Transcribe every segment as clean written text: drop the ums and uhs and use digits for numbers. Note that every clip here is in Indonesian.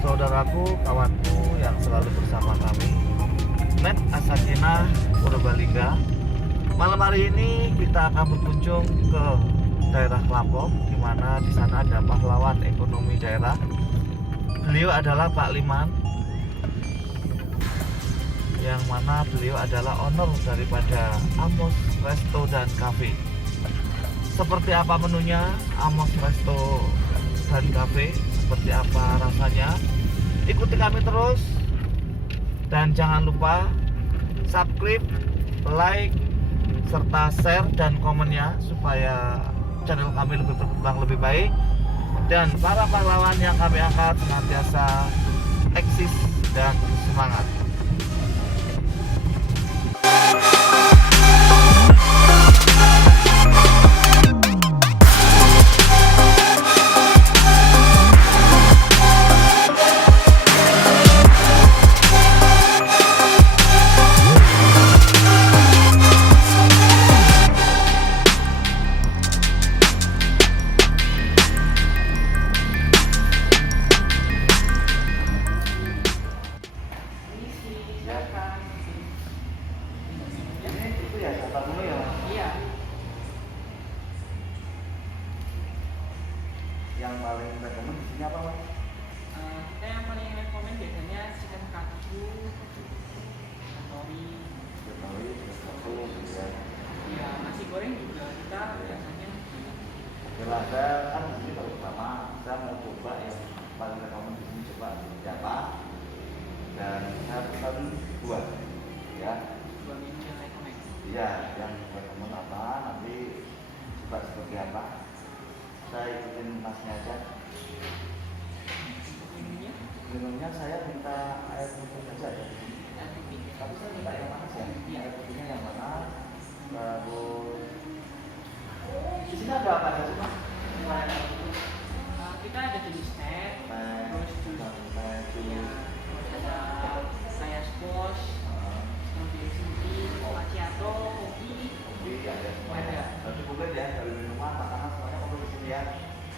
saudaraku, kawanku yang selalu bersama kami, Net Asakina Purbalingga. Malam hari ini kita akan berkunjung ke daerah Klampok, di mana di sana ada pahlawan ekonomi daerah. Beliau adalah Pak Liman, yang mana beliau adalah owner daripada Amos Resto dan Cafe. Seperti apa menunya Amos Resto dan Cafe, seperti apa rasanya, ikuti kami terus. Dan jangan lupa subscribe, like, serta share dan komennya, supaya channel kami lebih berkembang lebih baik, dan para pahlawan yang kami angkat senantiasa eksis dan semangat. Yang paling rekomend di sini apa, Mas? Kita yang paling rekomend biasanya chicken katsu, tandoori, ya nasi goreng juga kita biasanya. Oke lah, saya kan di sini baru pertama, saya mau coba yang paling rekomend di sini, coba siapa? Dan saya pesan dua, ya. Dua menu yang rekomend. Iya, yang rekomend apa? Nanti coba seperti apa? Saya ikutin masnya aja. Menunya? Minumnya saya minta air putih saja ya. Air putih. Tapi saya minta yang panas ya. Iya. Air putihnya yang panas. Terus di sini ada apa aja sih, Mas? Kita ada jenis teh, terus jus, teh, ya, terus ada saya squash, kemudian smoothie, macchiato, kopi. kopi ada semuanya. Ada. Tapi bukan ya, dari minuman, makanan semuanya untuk di sini ya.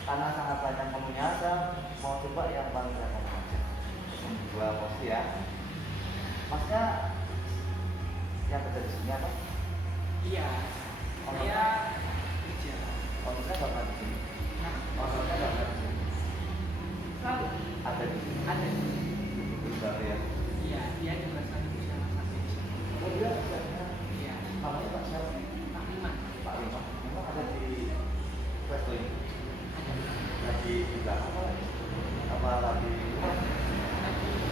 Karena sangat banyak menunya, saya mau coba yang paling rekomend aja. Dua porsi ya. Masnya yang kerja di sini apa? Iya. Saya kerja. Ownernya nggak pernah di sini. Nah, Ownernya nggak pernah di sini. selalu Ada di sini. ada. Itu berarti ya. Iya, dia juga selalu bisa masak di sini. Oh iya, chefnya. Iya. Namanya Pak siapa? Pak Liman. Pak Lima. Memang ada di resto ini. Ada. Lagi di belakang apa lagi? Apa lagi? Lagi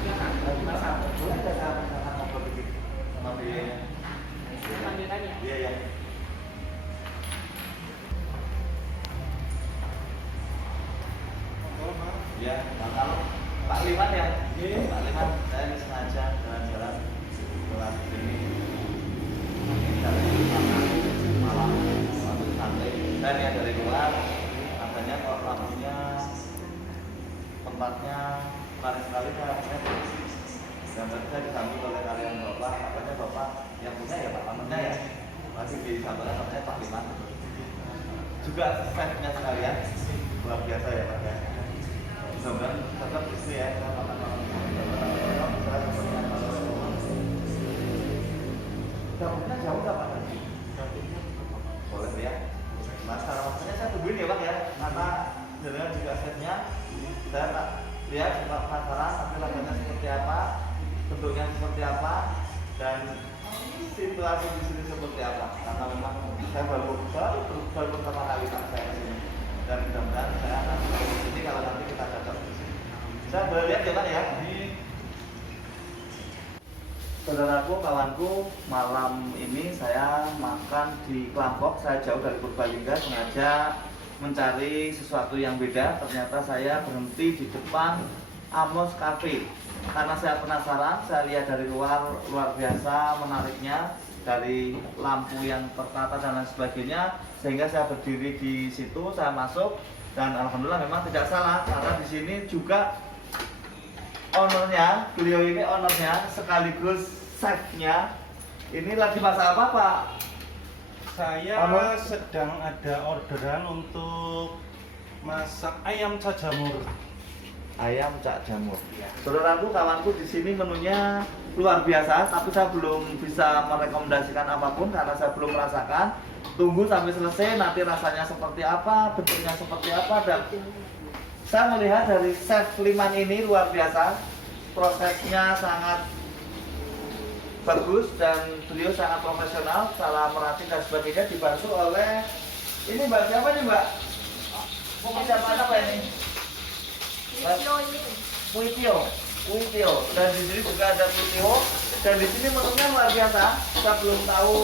belakang. Lagi Masak. masak. Boleh nggak saya misalkan ngobrol dikit sama beliaunya? Sambil tanya. Iya ya. Ya, kalau Pak Liman ya, Pak Liman, saya ini sengaja jalan-jalan kelas ini. Dari malam waktu santai, dan yang dari luar, katanya kok lampunya, tempatnya menarik sekali, dan tadi saya disambut oleh kalian bapak, katanya bapak yang punya ya Pak Pamannya ya, masih disambutkan katanya Pak Liman. Juga chefnya sekalian, luar biasa ya Pak ya. Mudah-mudahan tetap istri ya, saya makan malam. Dapurnya jauh nggak Pak? Boleh ya. Masalah maksudnya saya tungguin ya Pak ya, karena dengan juga setnya, saya tak lihat juga penasaran tampilannya seperti apa, bentuknya seperti apa, dan situasi di sini seperti apa. Karena memang saya baru pertama kali Pak saya kesini, dan mudah-mudahan saya akan di sini kalau nanti kita cocok di sini. Saya boleh lihat ya Pak ya. Saudaraku, kawanku, malam ini saya makan di Klampok. Saya jauh dari Purbalingga, sengaja mencari sesuatu yang beda. Ternyata saya berhenti di depan Amos Cafe karena saya penasaran. Saya lihat dari luar biasa menariknya, dari lampu yang tertata dan lain sebagainya, sehingga saya berdiri di situ. Saya masuk dan alhamdulillah memang tidak salah, karena di sini juga ownernya, beliau ini ownernya sekaligus chefnya. Ini lagi masak apa Pak? Saya Owner? sedang ada orderan untuk masak ayam cajamur. ayam cak jamur. Saudaraku, kawanku, di sini menunya luar biasa, tapi saya belum bisa merekomendasikan apapun karena saya belum merasakan. Tunggu sampai selesai, nanti rasanya seperti apa, bentuknya seperti apa, dan saya melihat dari chef Liman ini luar biasa, prosesnya sangat bagus dan beliau sangat profesional, salah meracik dan sebagainya, dibantu oleh ini Mbak, siapa nih Mbak? Mungkin siapa apa ini? Kuitio. Dan di sini juga ada Kuitio. Dan di sini menunya luar biasa. Kita belum tahu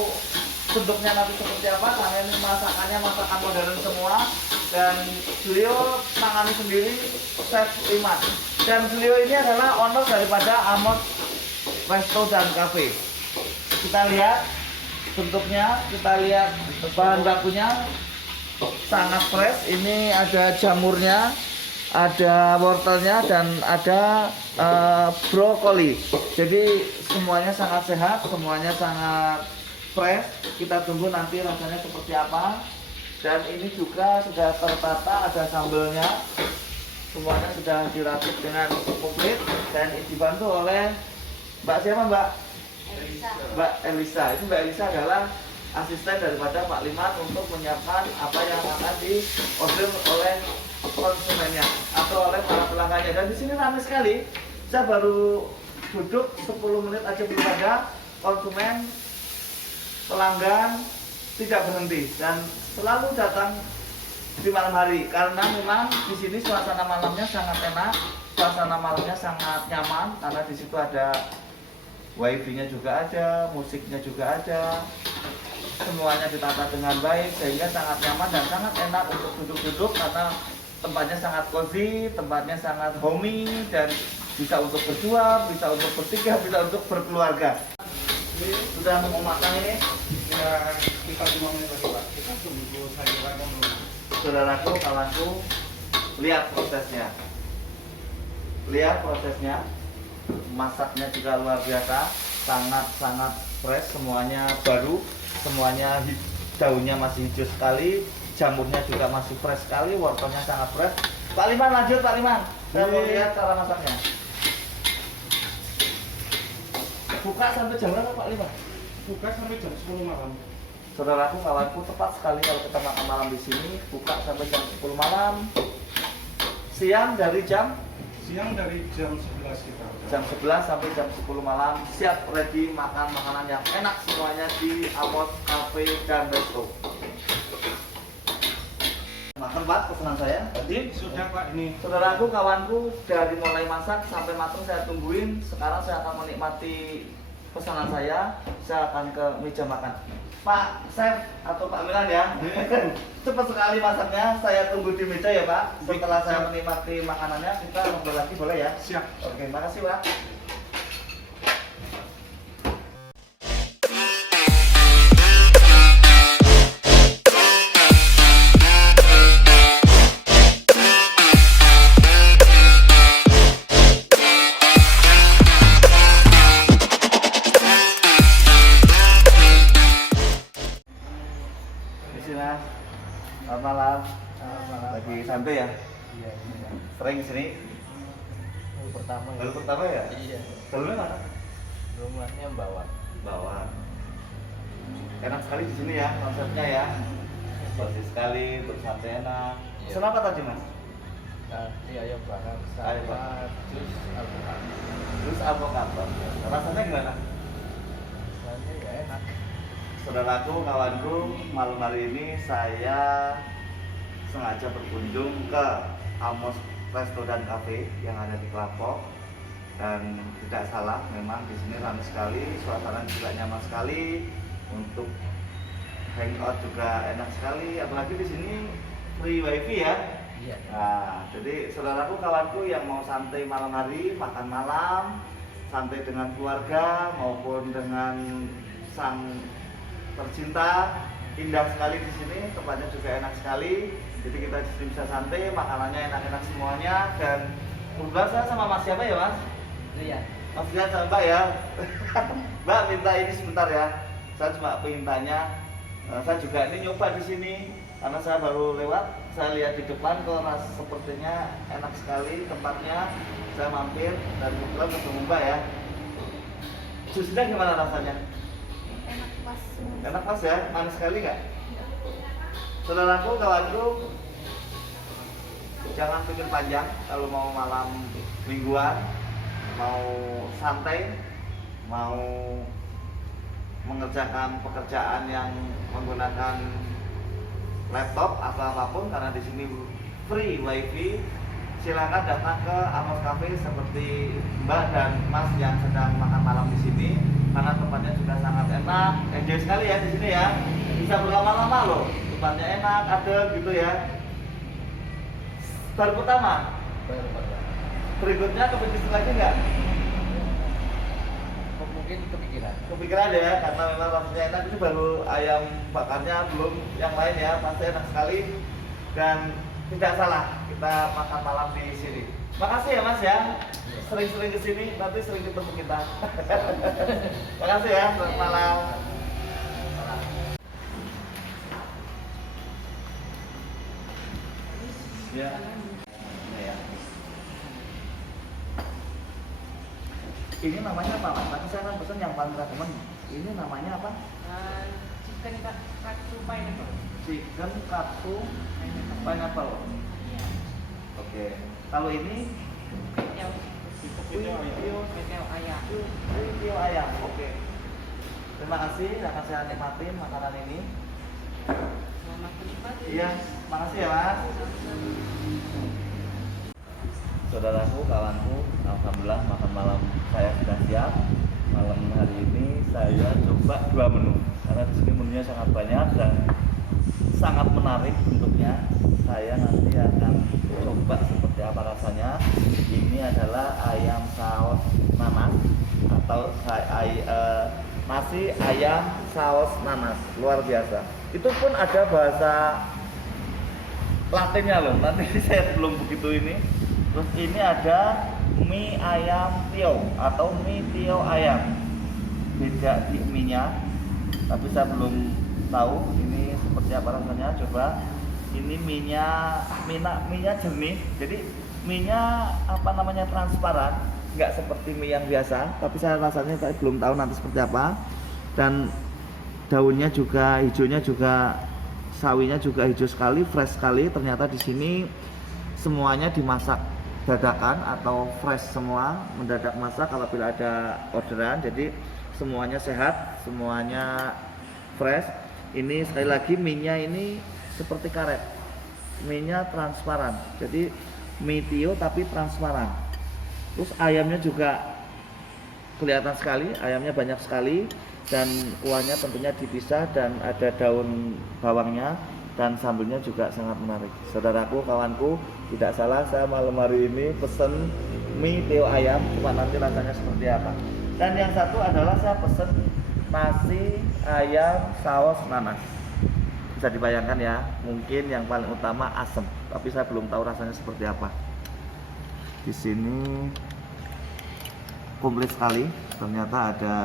bentuknya nanti seperti apa karena ini masakannya masakan modern semua. Dan beliau tangani sendiri Chef Liman. Dan beliau ini adalah owner daripada Amos Resto dan Cafe. Kita lihat bentuknya, kita lihat bahan bakunya sangat fresh. Ini ada jamurnya, ada wortelnya, dan ada brokoli. Jadi semuanya sangat sehat, semuanya sangat fresh. Kita tunggu nanti rasanya seperti apa. Dan ini juga sudah tertata, ada sambelnya. Semuanya sudah diracik dengan komplit dan dibantu oleh Mbak siapa Mbak? Elisa. Mbak Elisa. Itu Mbak Elisa adalah asisten daripada Pak Liman untuk menyiapkan apa yang akan diorder oleh konsumennya atau oleh para pelanggannya. Dan di sini ramai sekali. Saya baru duduk 10 menit aja belum ada konsumen, pelanggan tidak berhenti dan selalu datang di malam hari karena memang di sini suasana malamnya sangat enak, suasana malamnya sangat nyaman karena di situ ada wifi-nya juga ada, musiknya juga ada, semuanya ditata dengan baik sehingga sangat nyaman dan sangat enak untuk duduk-duduk karena tempatnya sangat cozy, tempatnya sangat homey dan bisa untuk berdua, bisa untuk bertiga, bisa untuk berkeluarga. Sudah mau matang ini? Ya, kita 5 menit lagi Pak. Kita tunggu sayurannya dulu. Saudaraku, kawanku, lihat prosesnya. Lihat prosesnya. Masaknya juga luar biasa, sangat-sangat fresh, semuanya baru, semuanya daunnya masih hijau sekali, jamurnya juga masih fresh sekali, wortelnya sangat fresh. Pak Liman lanjut Pak Liman, saya mau lihat cara masaknya. Buka sampai jam berapa Pak Liman? Buka sampai jam 10 malam. Saudaraku, kawanku, tepat sekali kalau kita makan malam di sini, buka sampai jam 10 malam. Siang dari jam 11 kita. jam 11 sampai jam 10 malam siap ready makan makanan yang enak semuanya di Amos Cafe dan Resto. Makan Pak pesanan saya tadi. Sudah Pak ini. Saudaraku, kawanku, dari mulai masak sampai matang saya tungguin. Sekarang saya akan menikmati pesanan saya akan ke meja makan. Pak Chef atau Pak Milan ya, cepat sekali masaknya. Saya tunggu di meja ya Pak. Setelah saya menikmati makanannya, kita ngobrol lagi boleh ya? Siap. Oke, makasih Pak. Mas, selamat malam. Lagi santai ya? Iya. Sering sini? Baru pertama ya? Iya. Sebelumnya mana? Rumahnya bawah. Bawah. Enak sekali di sini ya, konsepnya ya. Bersih sekali, bersantai enak. Iya. Pesan apa tadi Mas? Tadi ayam bakar Ayam sama bakar. jus alpukat. Terus avokato. Rasanya gimana? Rasanya ya enak. Saudaraku, kawanku, malam hari ini saya sengaja berkunjung ke Amos Resto dan Cafe yang ada di Kelapok. Dan tidak salah, memang di sini ramai sekali, suasana juga nyaman sekali, untuk hangout juga enak sekali, apalagi di sini free wifi ya. Iya. Nah, jadi saudaraku, kawanku yang mau santai malam hari, makan malam, santai dengan keluarga maupun dengan sang tercinta, indah sekali di sini, tempatnya juga enak sekali. Jadi kita di sini bisa santai, makanannya enak-enak semuanya. Dan kebetulan saya sama Mas siapa ya Mas? Iya. Mas lihat sama Mbak ya. Mbak minta ini sebentar ya. Saya cuma pengen tanya, saya juga ini nyoba di sini karena saya baru lewat. saya lihat di depan kok sepertinya enak sekali tempatnya. Saya mampir dan kebetulan ketemu Mbak ya. Jusnya gimana rasanya? Enak pas. Enak pas ya? Manis sekali nggak? Saudaraku, kawanku, jangan pikir panjang kalau mau malam mingguan, mau santai, mau mengerjakan pekerjaan yang menggunakan laptop atau apapun, karena di sini free wifi. Silakan datang ke Amos Cafe seperti Mbak dan Mas yang sedang makan malam di sini, karena tempatnya juga sangat enak, enjoy sekali ya di sini ya. Bisa berlama-lama loh, tempatnya enak, adem gitu ya. Baru pertama. Berikutnya kepikiran lagi nggak? Mungkin kepikiran. Kepikiran ya, karena memang rasanya enak. Itu baru ayam bakarnya, belum yang lain ya. Pasti enak sekali dan tidak salah kita makan malam di sini. Makasih ya Mas ya, sering-sering kesini, nanti sering ketemu kita. Makasih ya, selamat malam. Ya. Ya. Ini namanya apa Mas? Tadi saya kan pesan yang paling rekomen. Ini namanya apa? Chicken katsu pineapple. Chicken katsu pineapple. Iya. Oke. Kalau ini Kwetiau. Kwetiau ayam. review ayam. Oke. Terima kasih, akan saya nikmatin makanan ini. Selamat menikmati. Iya, makasih ya Mas. Saudaraku, kawanku, alhamdulillah makan malam saya sudah siap. Malam hari ini saya coba 2 menu karena di sini menunya sangat banyak dan sangat menarik bentuknya. Saya nanti akan coba seperti apa rasanya. Ini adalah ayam saus nanas atau nasi ayam saus nanas, luar biasa. Itu pun ada bahasa Latinnya loh. Nanti saya belum begitu ini. Terus ini ada mie ayam tio atau mie tio ayam. Beda di mie-nya, tapi saya belum tahu ini seperti apa rasanya. Coba. Ini mie-nya jernih. Jadi mie-nya apa namanya transparan, nggak seperti mie yang biasa. Tapi saya rasanya saya belum tahu nanti seperti apa. Dan daunnya juga hijaunya juga sawinya juga hijau sekali, fresh sekali. Ternyata di sini semuanya dimasak dadakan atau fresh semua, mendadak masak apabila ada orderan. Jadi semuanya sehat, semuanya fresh. Ini sekali lagi mie-nya ini seperti karet, mie-nya transparan, jadi mie tio tapi transparan. Terus ayamnya juga kelihatan sekali, ayamnya banyak sekali dan kuahnya tentunya dipisah dan ada daun bawangnya dan sambelnya juga sangat menarik. Saudaraku, kawanku, tidak salah saya malam hari ini pesen mie tio ayam, cuma nanti rasanya seperti apa. Dan yang satu adalah saya pesen nasi ayam saus nanas. Bisa dibayangkan ya, mungkin yang paling utama asam, tapi saya belum tahu rasanya seperti apa. Di sini komplit sekali, ternyata ada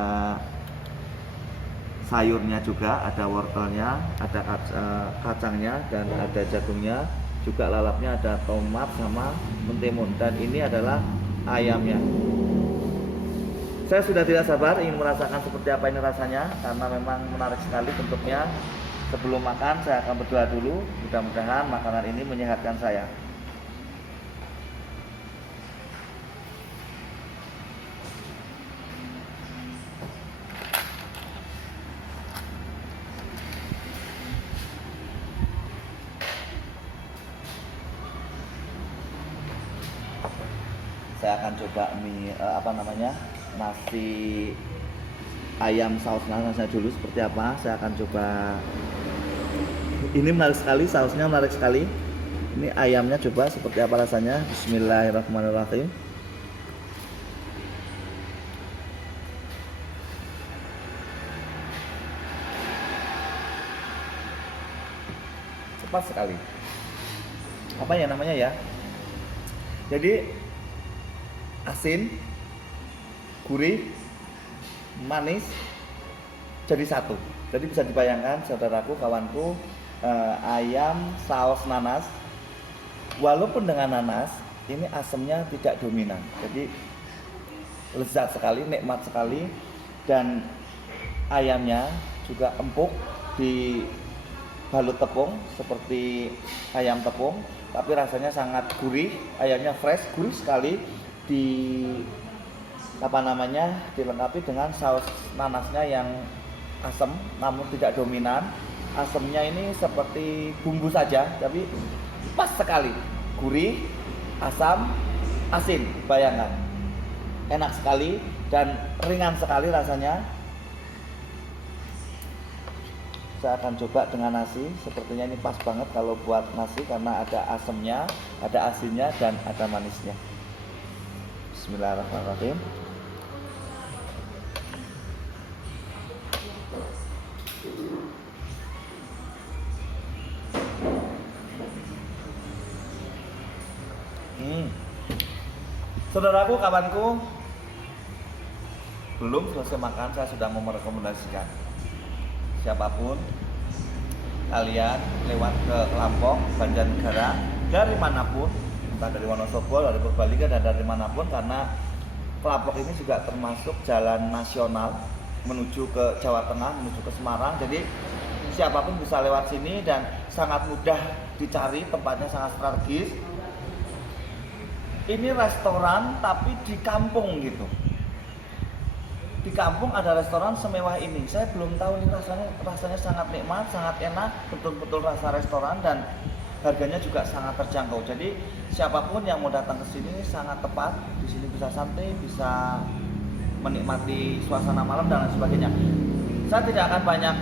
sayurnya juga, ada wortelnya, ada kacangnya dan ada jagungnya, juga lalapnya, ada tomat sama mentimun, dan ini adalah ayamnya. Saya sudah tidak sabar ingin merasakan seperti apa ini rasanya karena memang menarik sekali bentuknya. Sebelum makan saya akan berdoa dulu, mudah-mudahan makanan ini menyehatkan saya. Saya akan coba mie nasi ayam saus nanasnya dulu seperti apa. Saya akan coba. Ini menarik sekali, sausnya menarik sekali. Ini ayamnya coba seperti apa rasanya. Bismillahirrahmanirrahim. Cepat sekali. Apa ya namanya ya? Jadi asin, gurih, manis jadi satu. Jadi bisa dibayangkan saudaraku, kawanku, ayam saus nanas Walaupun dengan nanas, ini asamnya tidak dominan. Jadi lezat sekali, nikmat sekali, dan ayamnya juga empuk di balut tepung seperti ayam tepung, tapi rasanya sangat gurih, ayamnya fresh, gurih sekali, dilengkapi dengan saus nanasnya yang asam namun tidak dominan. Asamnya ini seperti bumbu saja, tapi pas sekali, gurih, asam, asin, bayangkan, enak sekali dan ringan sekali rasanya. Saya akan coba dengan nasi, sepertinya ini pas banget kalau buat nasi karena ada asamnya, ada asinnya, dan ada manisnya. Bismillahirrahmanirrahim. Saudaraku, kawanku, belum selesai makan saya sudah mau merekomendasikan. Siapapun kalian lewat ke Lampung, Banjarnegara, dari manapun, entah dari Wonosobo, dari Purbalingga, dan dari manapun, karena Kelapok ini juga termasuk jalan nasional menuju ke Jawa Tengah, menuju ke Semarang. Jadi siapapun bisa lewat sini dan sangat mudah dicari, tempatnya sangat strategis. Ini restoran tapi di kampung gitu. Di kampung ada restoran semewah ini. Saya belum tahu nih, rasanya sangat nikmat, sangat enak, betul-betul rasa restoran, dan harganya juga sangat terjangkau. Jadi siapapun yang mau datang ke sini sangat tepat. Di sini bisa santai, bisa menikmati suasana malam dan lain sebagainya. Saya tidak akan banyak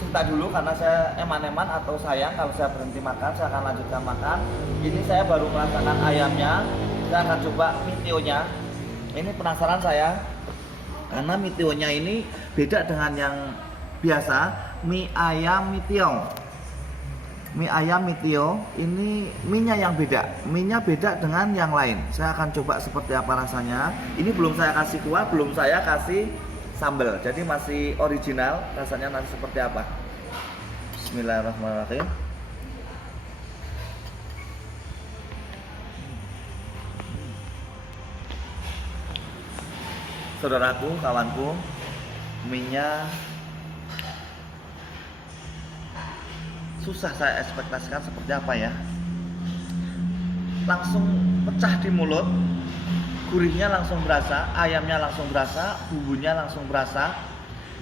cerita dulu karena saya eman-eman atau sayang kalau saya berhenti makan, saya akan lanjutkan makan. Ini saya baru merasakan ayamnya. Saya akan coba mie tionya. Ini penasaran saya karena mie tionya ini beda dengan yang biasa, mie ayam mie tio. Mie ayam mie tio ini mie-nya yang beda, mie-nya beda dengan yang lain. Saya akan coba seperti apa rasanya. Ini belum saya kasih kuah, belum saya kasih sambal, jadi masih original. Rasanya nanti seperti apa? Bismillahirrahmanirrahim. Saudaraku, kawanku, mie-nya susah saya ekspektasikan seperti apa ya. Langsung pecah di mulut, gurihnya langsung berasa, ayamnya langsung berasa, bumbunya langsung berasa.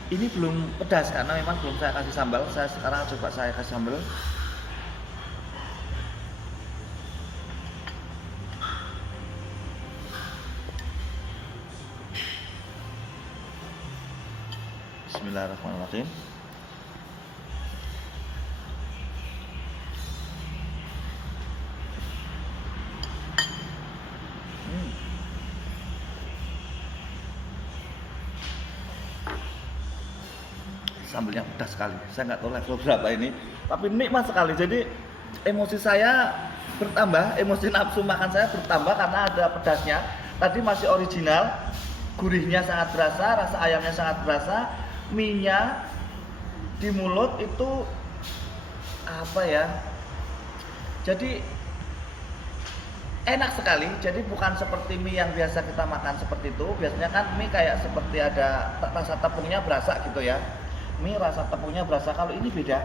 Ini belum pedas karena memang belum saya kasih sambal. Saya sekarang coba saya kasih sambal. Bismillahirrahmanirrahim. Sambalnya pedas sekali. Saya nggak tahu level berapa ini, tapi nikmat sekali. Jadi emosi saya bertambah, emosi nafsu makan saya bertambah karena ada pedasnya. Tadi masih original, gurihnya sangat berasa, rasa ayamnya sangat berasa, mie-nya di mulut itu apa ya? Jadi enak sekali. Jadi bukan seperti mie yang biasa kita makan seperti itu. Biasanya kan mie kayak seperti ada rasa tepungnya berasa gitu ya. Mie rasa tepungnya berasa, kalau ini beda.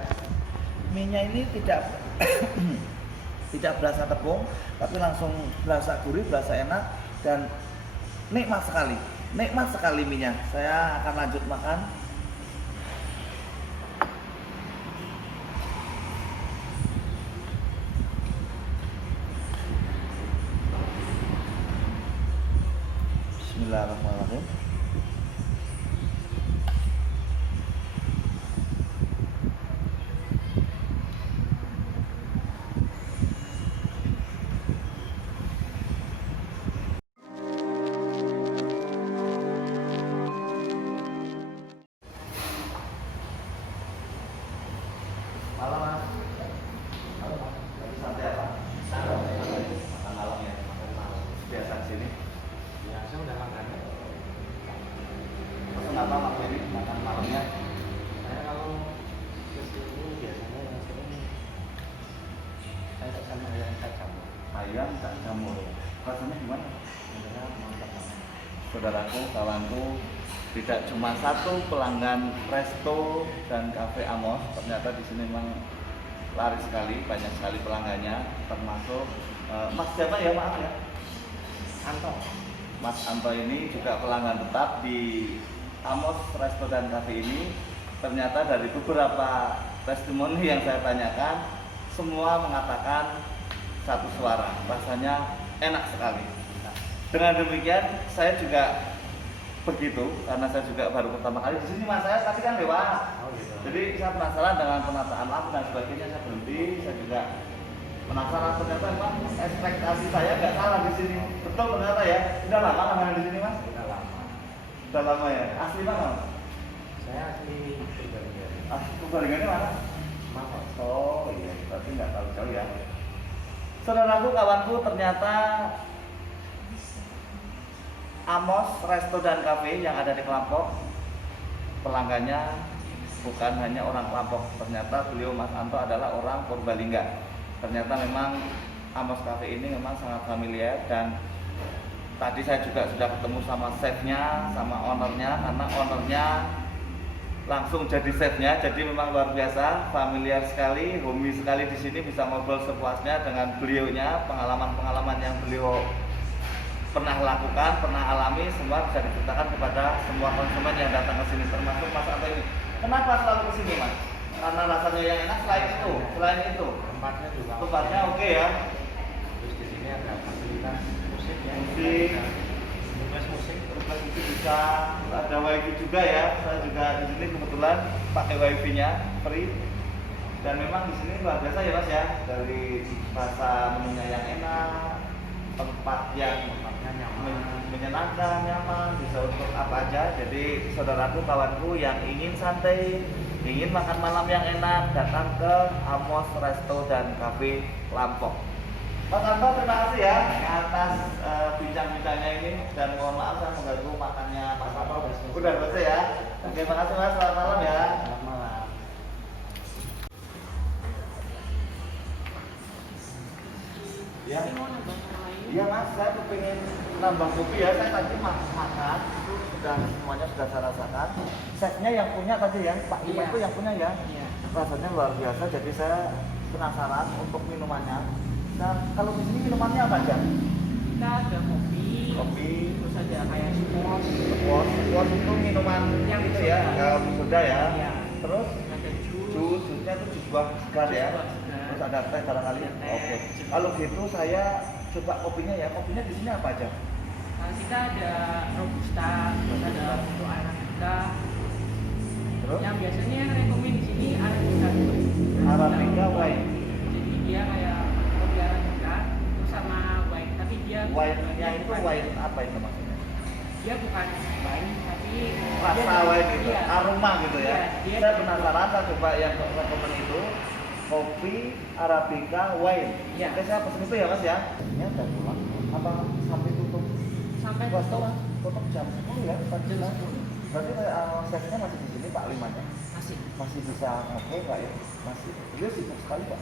Mie-nya ini tidak tidak berasa tepung, tapi langsung berasa gurih, berasa enak, dan nikmat sekali. Nikmat sekali mie-nya. Saya akan lanjut makan. Bismillahirrahmanirrahim. Malam mas. Halo mas. Lagi santai apa? Makan malam ya. Makan malam. Biasa di sini. Ya, saya udah makan. agak jamur. Rasanya gimana? Mantap. Saudaraku, kawanku, tidak cuma satu pelanggan resto dan cafe Amos, ternyata di sini memang laris sekali, banyak sekali pelanggannya, termasuk Mas siapa ya, maaf ya? Anto. Mas Anto ini juga pelanggan tetap di Amos Resto dan Cafe ini. Ternyata dari beberapa testimoni yang saya tanyakan, semua mengatakan satu suara, rasanya enak sekali. Dengan demikian, saya juga begitu, karena saya juga baru pertama kali di sini Mas, saya tadi kan lewat. Jadi saya penasaran dengan penataan lampu dan sebagainya, saya berhenti, saya juga penasaran, ternyata memang ekspektasi saya nggak salah di sini. Betul ternyata ya. Sudah lama langganan di sini Mas? Sudah lama. Sudah lama ya. Asli mana Mas? Saya asli Purbalingga. Asli Purbalingga mana? Mampang. Oh iya, berarti nggak terlalu jauh ya. Saudaraku, kawanku, ternyata Amos Resto dan Cafe yang ada di Kelampok, pelanggannya bukan hanya orang Kelampok. Ternyata beliau Mas Anto adalah orang Purbalingga. Ternyata memang Amos Cafe ini memang sangat familiar, dan tadi saya juga sudah ketemu sama chefnya, sama ownernya, karena ownernya langsung jadi chefnya. Jadi memang luar biasa, familiar sekali, homey sekali di sini, bisa ngobrol sepuasnya dengan beliaunya, pengalaman-pengalaman yang beliau pernah lakukan, pernah alami, semua bisa diceritakan kepada semua konsumen yang datang ke sini, termasuk Mas Anto ini. Kenapa selalu ke sini Mas? Karena rasanya yang enak. Selain itu Tempatnya juga. tempatnya oke ya. Terus di sini ada fasilitas musik ya. Musik. Ada musik. Terus itu bisa ada wifi juga ya. Saya juga di sini kebetulan pakai wifi-nya free. Dan memang di sini luar biasa ya Mas ya. Dari rasa menunya yang enak, tempat yang menyenangkan, nyaman, bisa untuk apa aja. Jadi saudaraku, kawanku yang ingin santai, ingin makan malam yang enak, datang ke Amos Resto dan Cafe Lampok. Mas Anto, terima kasih ya atas bincang-bincangnya ini, dan mohon maaf saya mengganggu makannya Mas Anto. Udah selesai ya. Oke, terima kasih Mas, selamat malam ya. Selamat malam. Ya. Tapi mau nambah yang lain? Iya Mas, saya pengen nambah kopi ya. Saya tadi makan itu sudah semuanya sudah saya rasakan. Chefnya yang punya tadi ya, Pak Iman Iya. itu yang punya ya. Iya. Rasanya luar biasa. Jadi saya penasaran untuk minumannya. Nah, kalau di sini minumannya apa aja? Kita ada kopi, Kopi, terus ada kayak sport, Wos itu minuman Yang itu ya, soda. soda ya. Iya. Terus ada jus, jusnya itu jus buah segar ya. Jus buah segar. Terus ada teh barangkali. Ada teh. Oke. Kalau gitu saya coba kopinya ya. Kopinya di sini apa aja? kita ada robusta, terus ada untuk arabica. Terus Yang biasanya yang rekomen di sini arabica itu. Arabica white. Jadi dia kayak kopi arabica, terus sama white, tapi dia Wine-nya itu bukan- wine apa itu maksudnya? Dia bukan wine, tapi Rasa dia- wine gitu, iya. aroma gitu ya. Iya, dia Saya penasaran, saya coba yang rekomen itu kopi Arabica wine. Iya. Oke, saya pesen itu ya Mas ya. Ini udah pulang apa sampai tutup? sampai Tutup, tutup tutup jam 10 ya? Pagi Jam ya? 10. Berarti chefnya masih di sini Pak Limanya? masih. Masih bisa ngobrol Pak ya? Masih. Dia sibuk sekali Pak.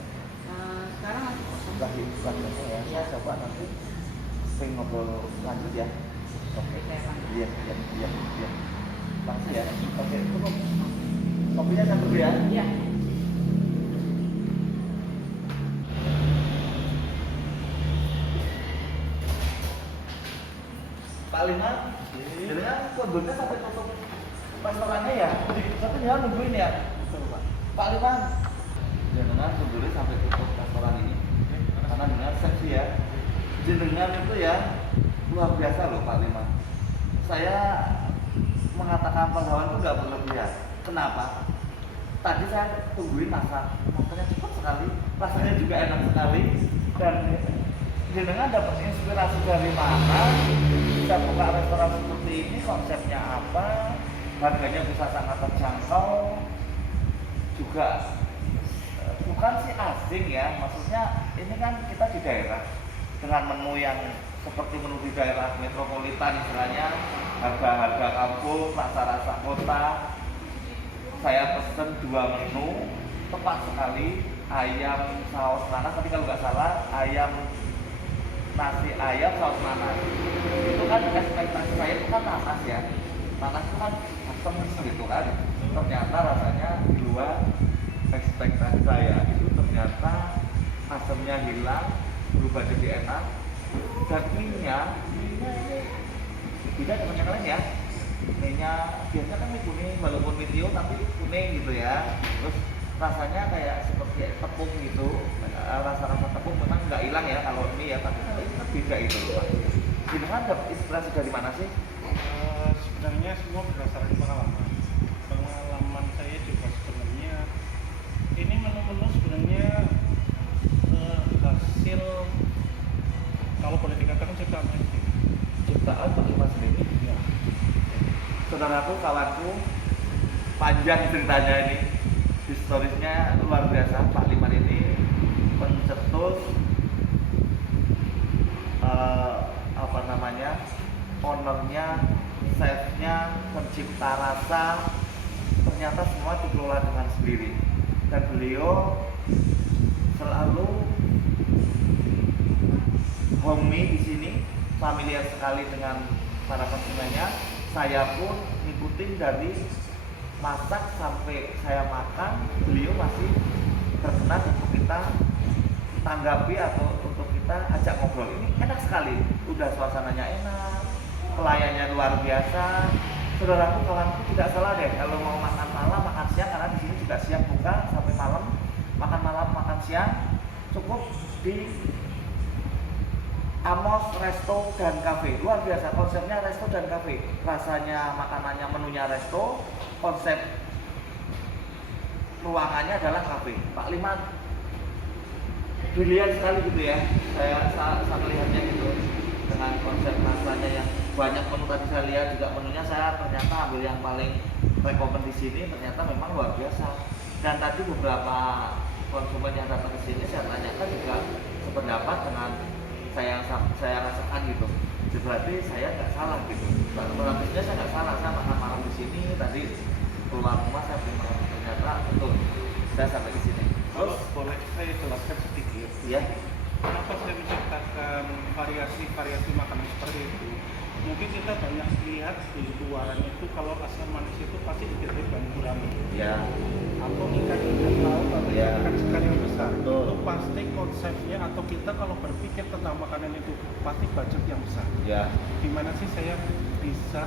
Sekarang masih kosong. Lagi ya. Saya coba nanti pengen ngobrol lanjut ya. Oke. Saya panggil. Iya. Makasih ya. Oke, cukup. Kopinya saya dulu ya. Iya. Pak Lima, jadi kan kebunnya sampai tutup restorannya ya. Tapi dia nungguin ya. Pak Lima, jenengan kebunnya sampai tutup restoran ini. Karena dengan seksi ya. Jenengan itu ya luar biasa loh Pak Lima. Saya mengatakan pahlawan itu nggak berlebihan. Kenapa? Tadi saya tungguin masaknya cepat sekali, rasanya juga enak sekali, dan jenengan dapat inspirasi dari mana bisa buka restoran seperti ini, konsepnya apa, harganya bisa sangat terjangkau, juga bukan sih asing ya, maksudnya ini kan kita di daerah dengan menu yang seperti menu di daerah metropolitan istilahnya, harga-harga kampung, rasa-rasa kota. Saya pesen 2 menu, tepat sekali, ayam saus nanas, tapi kalau nggak salah ayam nasi ayam saus nanas. Itu kan ekspektasi saya itu kan nanas ya. Nanas itu kan asam gitu kan. Ternyata rasanya di luar ekspektasi saya. Itu ternyata asamnya hilang, berubah jadi enak. Dan mie-nya ini beda dengan yang lain ya. Mie-nya biasanya kan mie kuning, walaupun mie tio tapi kuning gitu ya. Terus rasanya kayak seperti tepung gitu. Rasa-rasa tepung memang nggak hilang ya kalau mie ya, tapi kalau ini kan beda itu Pak. Gimana dapat inspirasi dari mana sih? Sebenarnya semua berdasarkan pengalaman. Pengalaman saya juga sebenarnya ini menu-menu sebenarnya hasil, kalau boleh dikatakan ciptaan sendiri. Ciptaan Pak Liman sendiri. Ya. Saudaraku, kawanku, panjang ceritanya ini. Historisnya luar biasa. Pak Liman ini pencetus apa namanya, ownernya, chefnya, pencipta rasa, ternyata semua dikelola dengan sendiri. Dan beliau selalu homey di sini, familiar sekali dengan para konsumennya. Saya pun ngikutin dari masak sampai saya makan, beliau masih berkenan untuk kita tanggapi atau untuk kita ajak ngobrol. Ini enak sekali, udah suasananya enak, pelayannya luar biasa. Saudaraku, kawanku, tidak salah deh kalau mau makan malam, makan siang, karena di sini juga siang buka sampai malam, makan malam, makan siang, cukup di Amos Resto dan Cafe. Luar biasa, konsepnya resto dan cafe. Rasanya, makanannya, menunya resto, konsep ruangannya adalah cafe. Pak Liman brilian sekali gitu ya. Saya melihatnya gitu dengan konsep rasanya yang banyak menu. Tadi saya lihat juga menunya, saya ternyata ambil yang paling rekomend di sini, ternyata memang luar biasa. Dan tadi beberapa konsumen yang datang ke sini saya tanyakan juga sependapat dengan saya rasakan gitu. Jadi berarti saya nggak salah gitu. Berarti saya nggak salah, saya makan malam di sini, tadi keluar rumah saya bilang ternyata betul saya sampai di sini. Terus boleh saya jelaskan sedikit Ya, kenapa saya menciptakan variasi makanan seperti itu. Mungkin kita banyak lihat di luaran itu kalau asam manis itu pasti dititipkan gurame ya, atau ikan laut atau Ya. ikan sekali yang besar. Betul. Itu pasti konsepnya, atau kita kalau berpikir tentang makanan itu pasti budget yang besar. ya, Gimana sih saya bisa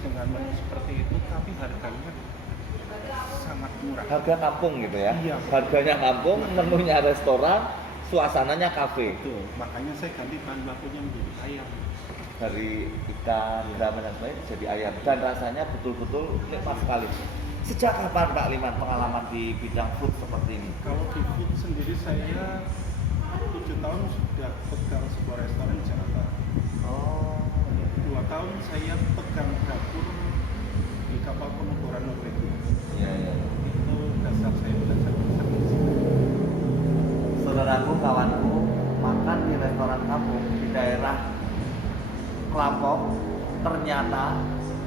dengan menu seperti itu tapi harganya sangat murah. harga kampung gitu ya. Iya. Harganya kampung, menunya restoran, suasananya kafe. Betul. Makanya saya ganti bahan bakunya menjadi ayam. Dari ikan, gurame dan sebagainya jadi ayam, dan rasanya betul-betul nikmat sekali. Sejak kapan Pak Liman pengalaman di bidang food seperti ini? Kalau di food sendiri saya 7 tahun sudah pegang sebuah restoran di Jakarta. Oh, 2 tahun saya pegang dapur di kapal pengeboran Norwegia. iya, iya. Itu dasar saya belajar masak di sini. Saudaraku, kawanku, makan di restoran kampung di daerah Klampok, ternyata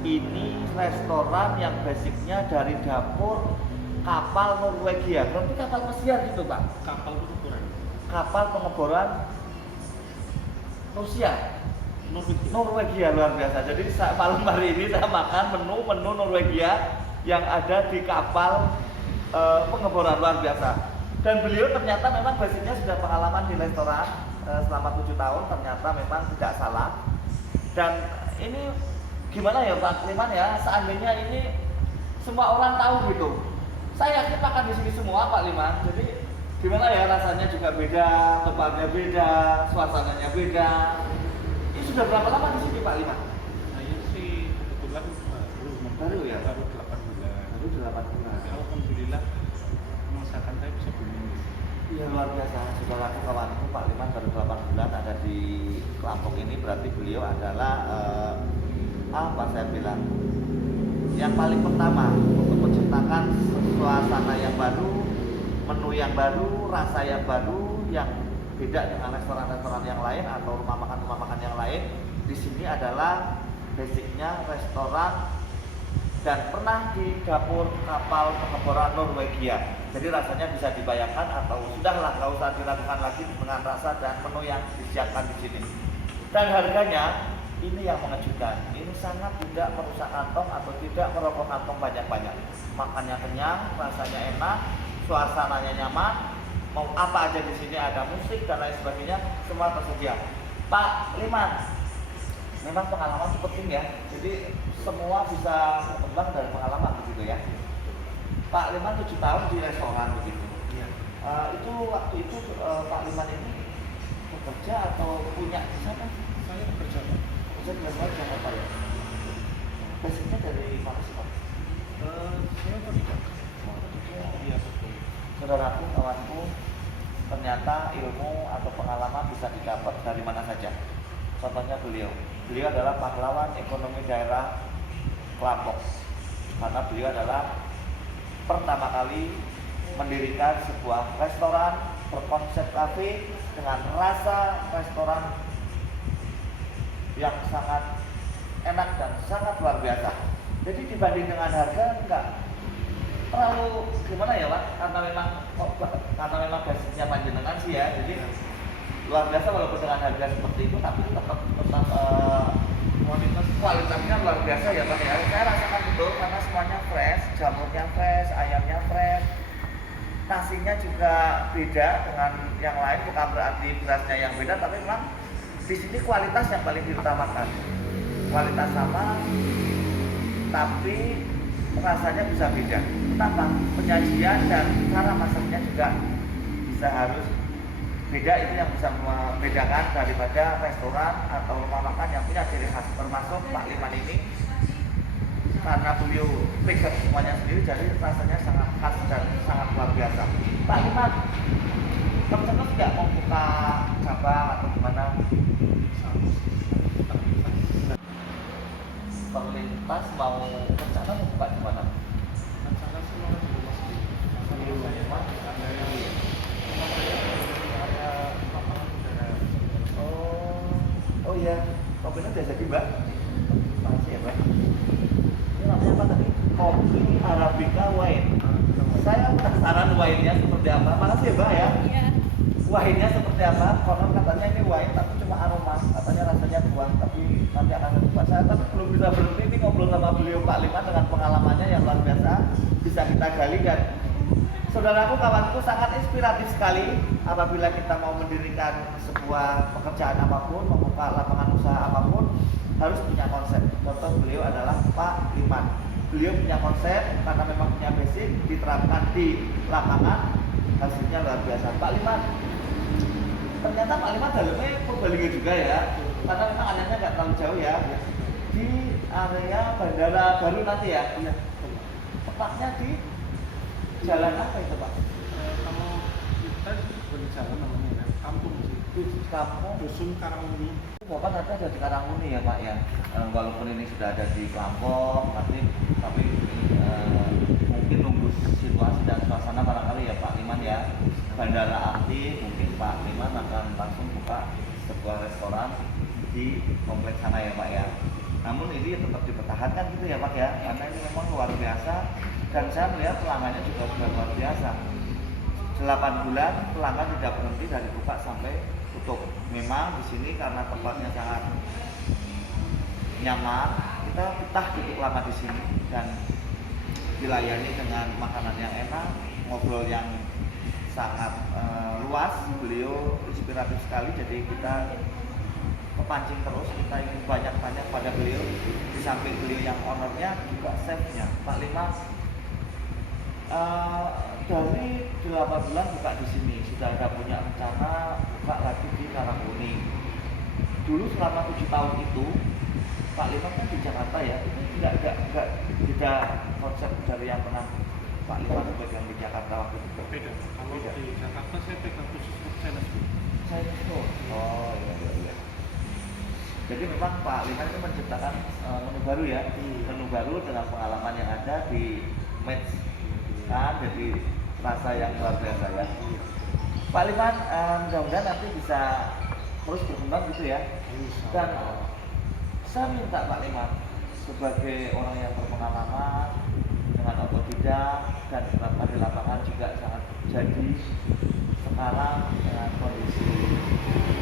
ini restoran yang basicnya dari dapur kapal Norwegia. Berarti kapal pesiar gitu Pak? Kapal pengeboran Kapal pengeboran Rusia, Norwegia. Norwegia, luar biasa. Jadi malam hari ini saya makan menu Norwegia yang ada di kapal pengeboran, luar biasa. Dan beliau ternyata memang basicnya sudah pengalaman di restoran selama 7 tahun, ternyata memang tidak salah. Dan ini gimana ya Pak Liman ya, seandainya ini semua orang tahu gitu, saya yakin makan di sini semua Pak Liman. Jadi gimana ya, rasanya juga beda, tempatnya beda, suasananya beda. Ini sudah berapa lama di sini Pak Liman? Saya sih kebetulan Baru ya? Baru 8 bulan. Baru 8 bulan. Tapi alhamdulillah masakan saya bisa booming. Iya, luar biasa. Saudaraku, kawanku, Pak Liman baru 8 bulan ada di Klampok ini, berarti beliau adalah apa saya bilang, yang paling pertama untuk menciptakan suasana yang baru, menu yang baru, rasa yang baru, yang beda dengan restoran-restoran yang lain atau rumah makan yang lain. Di sini adalah basicnya restoran dan pernah di dapur kapal pengeboran Norwegia. Jadi rasanya bisa dibayangkan atau sudahlah nggak usah diragukan lagi dengan rasa dan menu yang disiapkan di sini. Dan harganya ini yang mengejutkan. Ini sangat tidak merusak kantong atau tidak merokok kantong banyak-banyak. Makannya kenyang, rasanya enak, suasananya nyaman. Mau apa aja di sini, ada musik dan lain sebagainya, semua tersedia. Pak Liman, memang pengalaman cukup tinggi ya. Jadi semua bisa berkembang dari pengalaman begitu ya. Pak Liman 7 tahun di restoran begitu. Iya. Itu waktu itu Pak Liman ini bekerja atau punya di sana? Saya bekerja, Pak. Bekerja di restoran Jakarta ya. Basicnya dari mana sih Pak? Saya tidak. Iya, betul. Saudaraku, kawanku, ternyata ilmu atau pengalaman bisa didapat dari mana saja. Contohnya beliau adalah pahlawan ekonomi daerah Klampok, karena beliau adalah pertama kali mendirikan sebuah restoran berkonsep kafe dengan rasa restoran yang sangat enak dan sangat luar biasa. Jadi dibanding dengan harga enggak terlalu gimana ya Pak, karena memang basicnya panjenengan sih ya, jadi luar biasa walaupun dengan harga seperti itu, tapi tetap kualitasnya luar biasa ya Pak ya. Saya rasakan betul karena semuanya fresh, jamurnya fresh, ayamnya fresh, nasinya juga beda dengan yang lain, bukan berarti berasnya yang beda, tapi memang di sini kualitas yang paling diutamakan. Kualitas sama, tapi rasanya bisa beda. Kenapa? Penyajian dan cara masaknya juga bisa harus beda. Itu yang bisa membedakan daripada restoran atau rumah makan yang punya ciri khas. Termasuk Pak Liman ini, karena beliau pegang semuanya sendiri, jadi rasanya sangat khas dan sangat luar biasa. Pak Liman, teman-teman tidak mau buka cabang atau gimana? Perlintas mau rencana mau buka di mana? Rencana semua di rumah sendiri. Di rumah? Ada lapangan udara. Oh iya, kopinya udah jadi Mbak. Makasih ya Mbak. Ini namanya apa tadi? Kopi Arabica Wine. Saya penasaran wine-nya seperti apa. Makasih ya Mbak ya. Iya. Wine-nya seperti apa? Konon katanya ini wine tapi cuma aroma. Katanya rasanya buah, tapi nanti akan coba saya. Tapi belum bisa berhenti ini ngobrol sama beliau Pak Liman dengan pengalamannya yang luar biasa. Bisa kita gali dan saudaraku, kawanku, sangat inspiratif sekali apabila kita mau mendirikan sebuah pekerjaan apapun, membuka lapangan usaha apapun, harus punya konsep. Contoh beliau adalah Pak Liman. Beliau punya konsep karena memang punya basic, diterapkan di lapangan, hasilnya luar biasa. Pak Liman, ternyata Pak Liman dalamnya Purbalingga juga ya, karena memang anaknya nggak terlalu jauh ya, di area Bandara Baru nanti ya. Iya. Tepatnya di jalan apa itu Pak? Kalau kita beri jalan namanya ya, kampung sih. Di kampung Dusun Karangmuni. Bapak nanti ada di Karangmuni ya Pak ya. Walaupun ini sudah ada di Klampok, tapi mungkin nunggu situasi dan suasana barangkali ya Pak Liman ya. Bandara aktif, mungkin Pak Liman akan langsung buka sebuah restoran di kompleks sana ya Pak ya. Namun ini tetap dipertahankan gitu ya Pak ya, karena ini memang luar biasa dan saya melihat pelanggannya juga sudah luar biasa. 8 bulan pelanggan tidak berhenti dari buka sampai tutup. Memang di sini karena tempatnya sangat nyaman, kita betah duduk lama di sini dan dilayani dengan makanan yang enak, ngobrol yang sangat luas. Beliau inspiratif sekali, jadi kita kepancing terus, kita ingin banyak-banyak pada beliau. Di samping beliau yang ownernya juga chefnya Pak Liman. Dari 8 bulan buka di sini, sudah ada punya rencana buka lagi di Karangmuni. Dulu selama 7 tahun itu Pak Liman kan di Jakarta ya, itu tidak beda konsep dari yang pernah Pak Liman pegang di Jakarta waktu itu. Beda. Kalau Beda. di Jakarta saya pegang khusus untuk Chinese food. Oh iya. Jadi memang Pak Liman itu menciptakan menu baru ya, menu baru dengan pengalaman yang ada di match kan, jadi rasa yang luar biasa ya. Pak Liman, mudah-mudahan nanti bisa terus berkembang gitu ya. Dan saya minta Pak Liman sebagai orang yang berpengalaman dengan atau tidak, dan kenapa di lapangan juga sangat terjadi sekarang dengan kondisi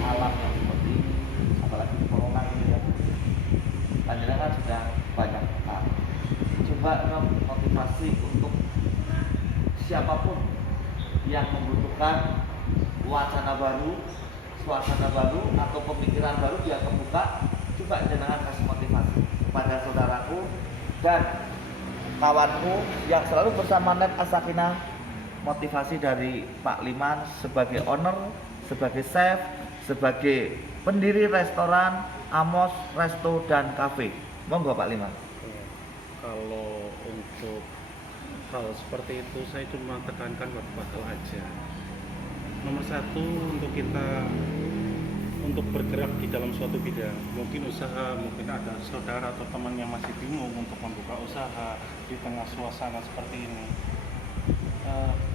alam yang seperti ini, apalagi di corona gitu ya. Panjenengan kan sudah banyak coba motivasi untuk siapapun yang membutuhkan wacana baru, suasana baru, atau pemikiran baru yang terbuka. Coba jangan kasih motivasi kepada saudaraku dan kawanku yang selalu bersama Net As-Sakinah. Motivasi dari Pak Liman sebagai owner, sebagai chef, sebagai pendiri restoran Amos Resto dan Cafe. Monggo Pak Liman. Kalau untuk hal seperti itu saya cuma tekankan beberapa hal aja. Nomor satu, untuk kita untuk bergerak di dalam suatu bidang, mungkin usaha, mungkin ada saudara atau teman yang masih bingung untuk membuka usaha di tengah suasana seperti ini.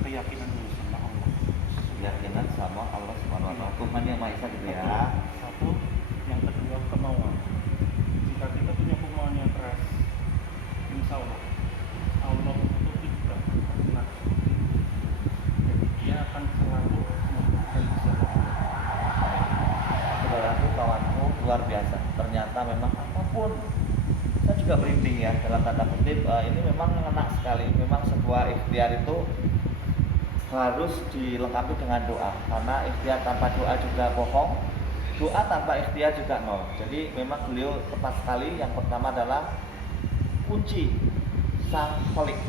Keyakinan dulu sama Allah. Keyakinan sama Allah Subhanahu wa taala, Tuhan yang Maha Esa gitu ya. Satu, yang kedua kemauan. Jika kita punya kemauan yang keras, insya Allah itu tidak pernah. Jadi dia akan selalu memberikan jalan. Saudaraku, kawanku, luar biasa. Ternyata memang apapun, saya juga merinding ya dalam tanda kutip. Ini memang ngena sekali. Memang sebuah ikhtiar itu harus dilengkapi dengan doa, karena ikhtiar tanpa doa juga bohong, doa tanpa ikhtiar juga nol. Jadi memang beliau tepat sekali. Yang pertama adalah kunci Sang Kholik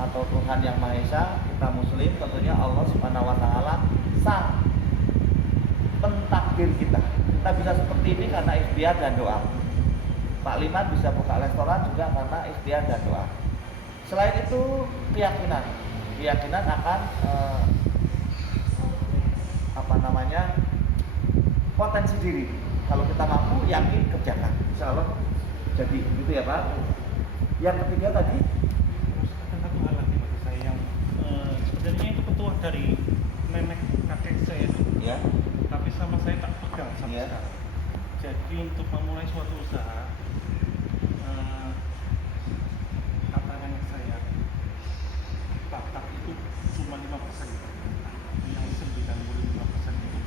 atau Tuhan yang Maha Esa. Kita muslim tentunya Allah Subhanahu wa taala sang pentakdir kita. Kita bisa seperti ini karena ikhtiar dan doa. Pak Liman bisa buka restoran juga karena ikhtiar dan doa. Selain itu keyakinan akan potensi diri. Kalau kita mampu, yakin, kerjakan. Insya Allah jadi gitu ya Pak. Yang ketiga tadi Ada satu hal lagi bagi saya yang sebenarnya itu petuah dari nenek kakek saya dulu. ya. Tapi sama saya tak pegang sampai Iya. sekarang. Jadi untuk memulai suatu usaha, kata nenek saya, bakat itu cuma 5%, yang 95% itu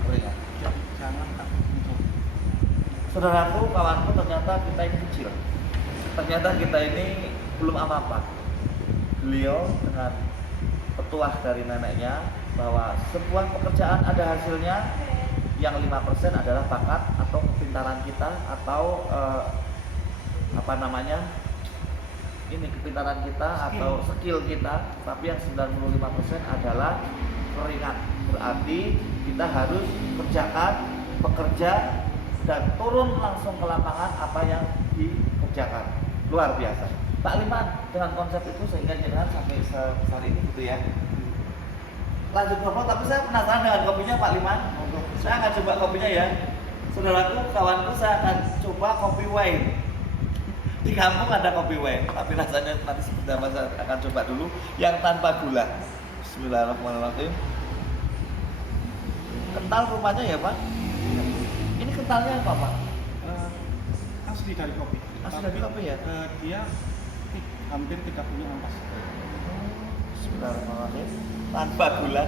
Keren ya. jadi jangan takut mencoba. Saudaraku, kawanku, ternyata kita ini kecil. Ternyata kita ini belum apa-apa. Beliau dengan petuah dari neneknya bahwa sebuah pekerjaan ada hasilnya, yang 5% adalah bakat atau kepintaran kita atau kepintaran kita atau skill kita, tapi yang 95% adalah keringat. Berarti kita harus kerjakan, bekerja dan turun langsung ke lapangan apa yang dikerjakan. Luar biasa. Pak Liman, dengan konsep itu sehingga jenengan sampai sebesar ini gitu ya. Lanjut ngobrol, tapi saya penasaran dengan kopinya Pak Liman. Saya akan coba kopinya ya. Saudaraku, kawanku, saya akan coba kopi wine. Di kampung ada kopi wine, tapi rasanya nanti seperti apa saya akan coba dulu yang tanpa gula. Bismillahirrahmanirrahim. Kental rupanya ya Pak. Ini kentalnya apa Pak? Asli dari kopi. Asli dari kopi ya? Dia hampir 30 ampas. Bismillahirrahmanirrahim. Tanpa gula.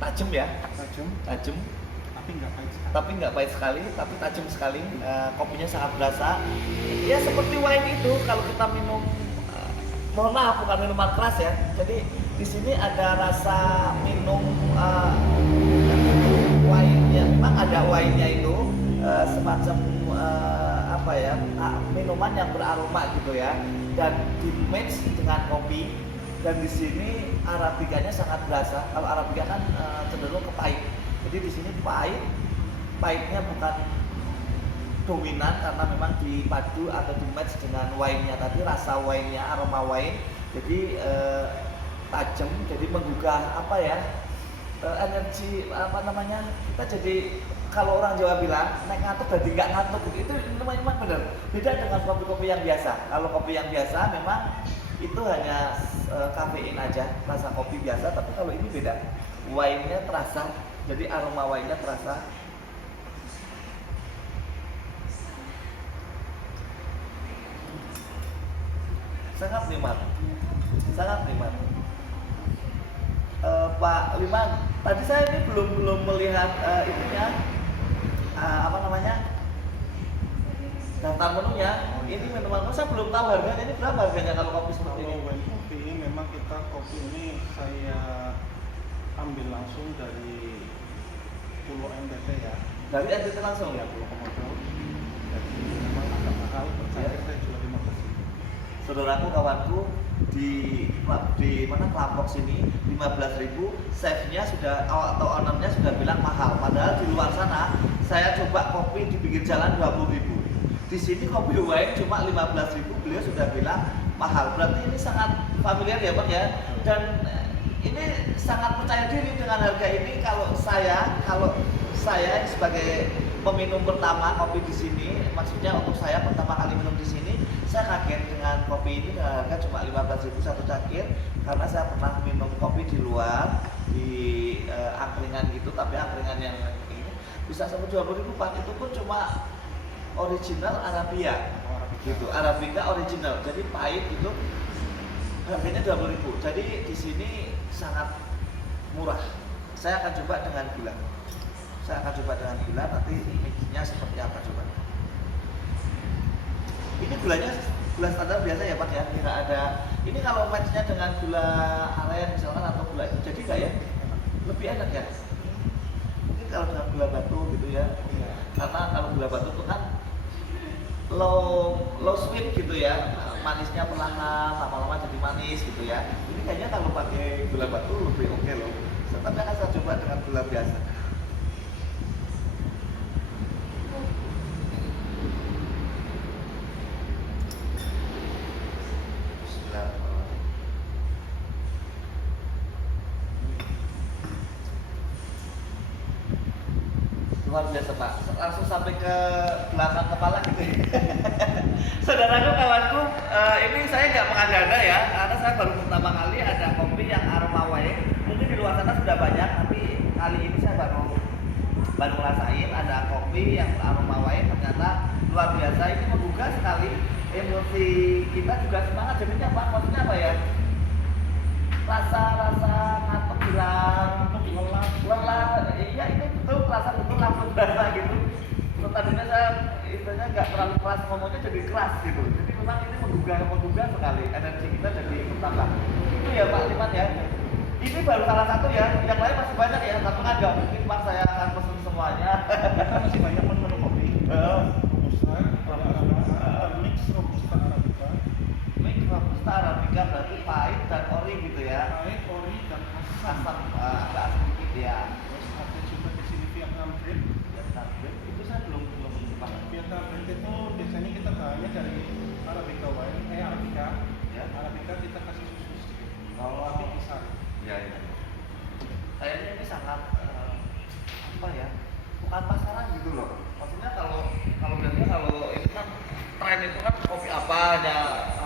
Tajam ya? Tajam. Tapi nggak pahit sekali. Tapi tajam sekali. Kopinya sangat berasa. Ya seperti wine itu kalau kita minum, mohon maaf bukan minuman keras ya. Jadi di sini ada rasa minum wine-nya. Memang ada wine-nya itu semacam minuman yang beraroma gitu ya, dan di mix dengan kopi. Dan di sini arabikanya sangat berasa. Kalau arabika kan cenderung ke pahit. Jadi di sini pahitnya bukan dominan karena memang dipadu atau di match dengan wine-nya tadi, rasa wine-nya, aroma wine. Jadi tajam, jadi menggugah energi kita jadi, kalau orang Jawa bilang naik ngantuk jadi nggak ngantuk gitu. Itu memang benar beda dengan kopi-kopi yang biasa. Kalau kopi yang biasa memang itu hanya kafein aja, rasa kopi biasa. Tapi kalau ini beda, wine-nya terasa, jadi aroma wine-nya terasa. sangat nikmat, sangat nikmat. Pak Liman, tadi saya ini belum melihat ininya, apa namanya, daftar menunya. Ini minuman saya belum tahu harganya, ini berapa harganya kalau kopi seperti Kalau ini? wine kopi ini memang kita kopi ini saya ambil langsung dari Pulau NTT ya. Dari NTT langsung? Iya, Pulau Komodo. Jadi memang agak mahal, percaya saya jual 15.000. Saudaraku, kawanku, di mana Kelapok sini 15.000, chefnya sudah atau ownernya sudah bilang mahal. Padahal di luar sana saya coba kopi di pinggir jalan 20.000. Di sini kopi wine cuma 15.000, beliau sudah bilang mahal. Berarti ini sangat familiar ya Pak ya. Dan ini sangat percaya diri dengan harga ini. Kalau saya sebagai peminum pertama kopi di sini, maksudnya untuk saya pertama kali minum di sini, saya kaget dengan kopi ini dengan harga cuma 15.000 satu cangkir. Karena saya pernah minum kopi di luar, di angkringan gitu, tapi angkringan yang ini bisa sampai 20.000 Pak. Itu pun cuma original Arabia gitu, Arabica original. Jadi pahit itu harganya 20.000. Jadi di sini sangat murah. Saya akan coba dengan gula. Nanti mixnya seperti apa coba. Ini gulanya gula standar biasa ya Pak ya, tidak ada. Ini kalau matchnya dengan gula aren misalkan atau gula itu jadi nggak ya? Lebih enak ya. Mungkin kalau dengan gula batu gitu ya. Karena kalau gula batu itu kan low sweet gitu ya, manisnya perlahan, lama-lama jadi manis gitu ya. Ini kayaknya kalau pakai gula batu lebih oke loh. Tapi akan saya coba dengan gula biasa. Luar biasa Pak, langsung sampai ke belakang kepala gitu ya. Saudaraku, kawanku, ini saya nggak mengada-ada ya, karena saya baru pertama kali ada kopi yang aroma wine. Mungkin di luar sana sudah banyak, tapi kali ini saya baru ngerasain ada kopi yang aroma wine. Ternyata luar biasa, ini menggugah sekali emosi kita, juga semangat. Jadinya Pak, maksudnya apa ya? Rasa ngantuk hilang, lelah, iya ini betul, rasa betul langsung berasa gitu. Tadinya saya istilahnya nggak terlalu keras ngomongnya, jadi keras gitu. Jadi memang ini menggugah sekali, energi kita jadi bertambah. Itu ya Pak Liman ya. Ini baru salah satu ya, yang lain masih banyak ya, tapi kan nggak mungkin Pak saya akan pesen semuanya. Kita masih banyak menu kopi. Robusta, mix Robusta Arabica. Mix Robusta Arabica berarti pahit dan ori gitu ya. Pahit, ori, dan asam. Asam, agak asam dikit ya. Terus ada juga di sini Vietnam Blend. Itu saya belum pernah. Vietnam Blend itu biasanya kita bahannya dari Arabica wine, Arabica. Ya. Arabica kita kasih susu sedikit. Oh. Tapi besar. Ya. Kayaknya ini sangat apa ya? Bukan pasaran gitu loh. Maksudnya kalau biasanya kalau itu kan tren itu kan kopi apa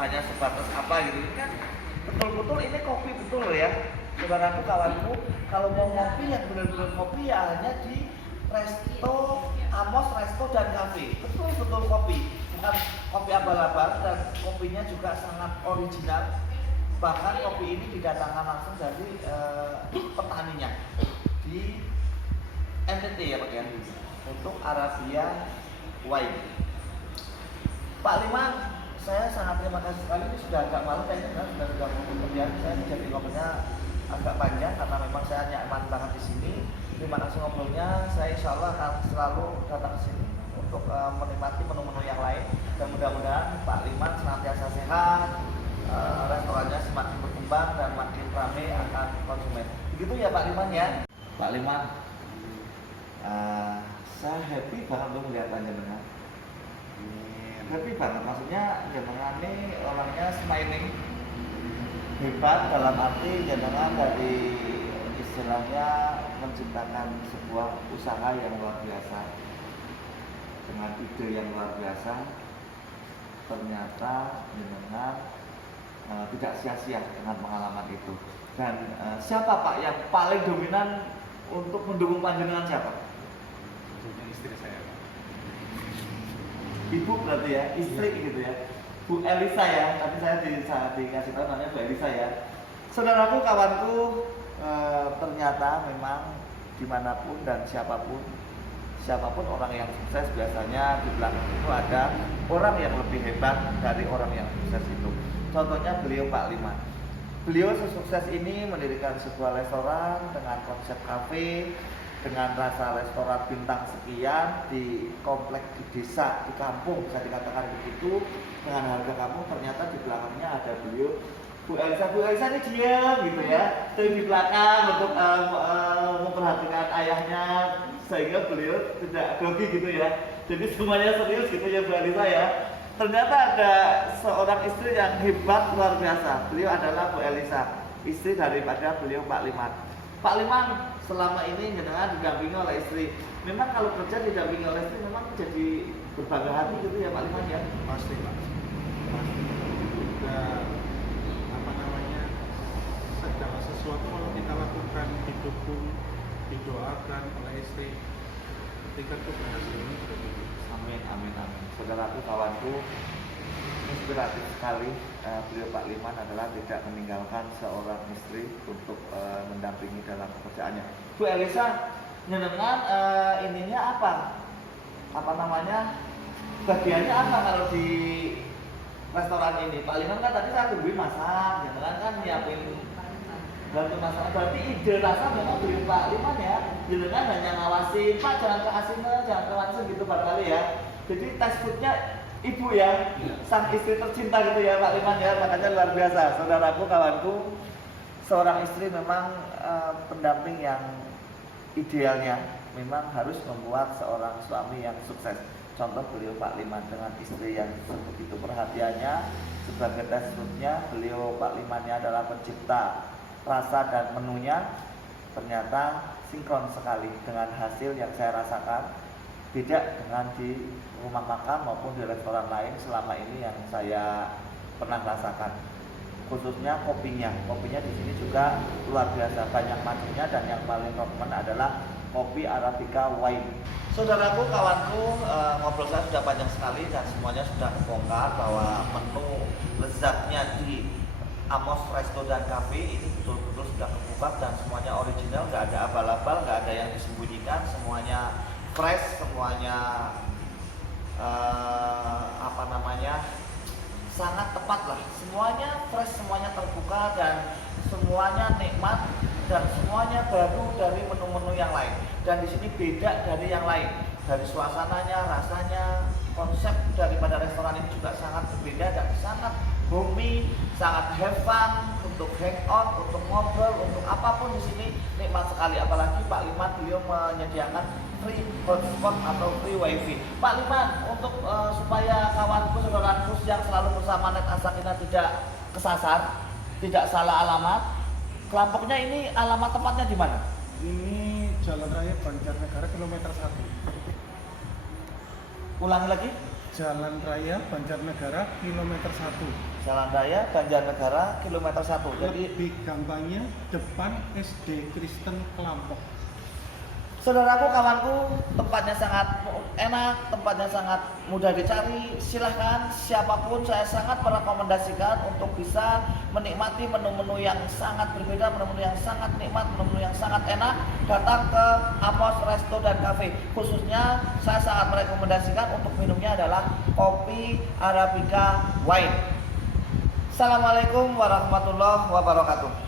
hanya sebatas apa gitu. Ini kan betul-betul ini kopi betul loh ya. Saudaraku, kawanku, kalau mau ngopi yang benar-benar kopi ya hanya di Resto Amos Resto dan Cafe. Betul kopi, bukan kopi abal-abal, dan kopinya juga sangat original. Bahkan kopi ini didatangkan langsung dari petaninya di NTT ya Pak ya, untuk Arabia Wine. Pak Liman, saya sangat terima kasih sekali. Ini sudah agak malam kayaknya, sudah mau kemudian saya jadi ngobrolnya agak panjang karena memang saya nyaman banget di sini. Terima kasih ngobrolnya. Saya insya Allah akan selalu datang ke sini untuk menikmati menu-menu yang lain, dan mudah-mudahan Pak Liman senantiasa sehat, restorannya semakin berkembang dan makin ramai akan konsumen. Begitu ya Pak Liman ya. Pak Liman, saya happy banget loh melihat jenengan. Happy banget, maksudnya jenengan ini orangnya smiling, hebat dalam arti jenengan dari istilahnya menciptakan sebuah usaha yang luar biasa dengan ide yang luar biasa. Ternyata jenengan tidak sia-sia dengan pengalaman itu. Dan siapa Pak yang paling dominan untuk mendukung panjenengan, siapa? Tentunya istri saya. Ibu berarti ya, istri Iya. gitu ya. Bu Elisa ya, tadi saya dikasih tahu namanya Bu Elisa ya. Saudaraku, kawanku, ternyata memang dimanapun dan siapapun orang yang sukses biasanya di belakang itu ada orang yang lebih hebat dari orang yang sukses itu. Contohnya beliau Pak Liman. Beliau sesukses ini mendirikan sebuah restoran dengan konsep kafe, dengan rasa restoran bintang sekian di komplek di desa, di kampung, bisa dikatakan begitu, dengan harga kampung. Ternyata di belakangnya ada beliau Bu Elisa ini diam gitu ya, tapi di belakang untuk memperhatikan ayahnya sehingga beliau tidak grogi gitu ya. Jadi semuanya serius gitu ya Bu Elisa ya. Ternyata ada seorang istri yang hebat luar biasa. Beliau adalah Bu Elisa, istri daripada beliau Pak Liman. Pak Liman selama ini jenengan didampingi oleh istri. Memang kalau kerja didampingi oleh istri memang jadi berbangga hati gitu ya Pak Liman ya. Pasti Pak. Pasti. Udah apa namanya, segala sesuatu kalau kita lakukan didukung, didoakan oleh istri, ketika itu berhasil. Amin, amin, amin. Saudaraku, kawanku, inspiratif sekali. Beliau Pak Liman adalah tidak meninggalkan seorang istri untuk mendampingi dalam pekerjaannya. Bu Elisa, jenengan ininya apa? Apa namanya? Bagiannya apa kalau di restoran ini? Pak Liman kan tadi saya tungguin masak, jenengan kan nyiapin bantu masak. Berarti ide rasa memang beliau Pak Liman ya. Jenengan hanya ngawasin, Pak jangan ke asinnya, jangan ke manis gitu barangkali ya. Jadi test foodnya ibu ya, sang istri tercinta gitu ya Pak Liman ya. Makanya luar biasa, saudaraku, kawanku, seorang istri memang pendamping yang idealnya memang harus membuat seorang suami yang sukses. Contoh beliau Pak Liman dengan istri yang begitu perhatiannya. Sebagai test foodnya, beliau Pak Limannya adalah pencipta rasa dan menunya. Ternyata sinkron sekali dengan hasil yang saya rasakan, beda dengan di rumah makan maupun di restoran lain selama ini yang saya pernah rasakan. Khususnya kopinya di sini juga luar biasa, banyak macamnya, dan yang paling common adalah kopi Arabica wine. Saudaraku, kawanku, ngobrol saya sudah panjang sekali dan semuanya sudah kebongkar bahwa menu lezatnya di Amos Resto dan Cafe ini betul-betul sudah kebuka dan semuanya original, nggak ada abal-abal, nggak ada yang disembunyikan, semuanya fresh, semuanya sangat tepat lah, semuanya fresh, semuanya terbuka dan semuanya nikmat dan semuanya baru dari menu-menu yang lain. Dan di sini beda dari yang lain, dari suasananya, rasanya, konsep daripada restoran ini juga sangat berbeda dan sangat homey, sangat have fun untuk hang out, untuk ngobrol, untuk apapun di sini nikmat sekali. Apalagi Pak Liman beliau menyediakan free hotspot atau free wifi. Pak Liman, untuk supaya kawanku, saudaraku yang selalu bersama Net Asakina tidak kesasar, tidak salah alamat, kelompoknya ini alamat tepatnya di mana? Ini Jalan Raya Banjarnegara kilometer 1. Ulangi lagi. Jalan Raya Banjarnegara kilometer 1. Jalan Raya Banjarnegara kilometer 1. Jadi lebih gampangnya depan SD Kristen Kelampok. saudaraku, kawanku, tempatnya sangat enak, tempatnya sangat mudah dicari. Silahkan siapapun, saya sangat merekomendasikan untuk bisa menikmati menu-menu yang sangat berbeda, menu-menu yang sangat nikmat, menu-menu yang sangat enak. Datang ke Amos Resto dan Cafe. Khususnya saya sangat merekomendasikan untuk minumnya adalah kopi Arabica wine. Assalamualaikum warahmatullahi wabarakatuh.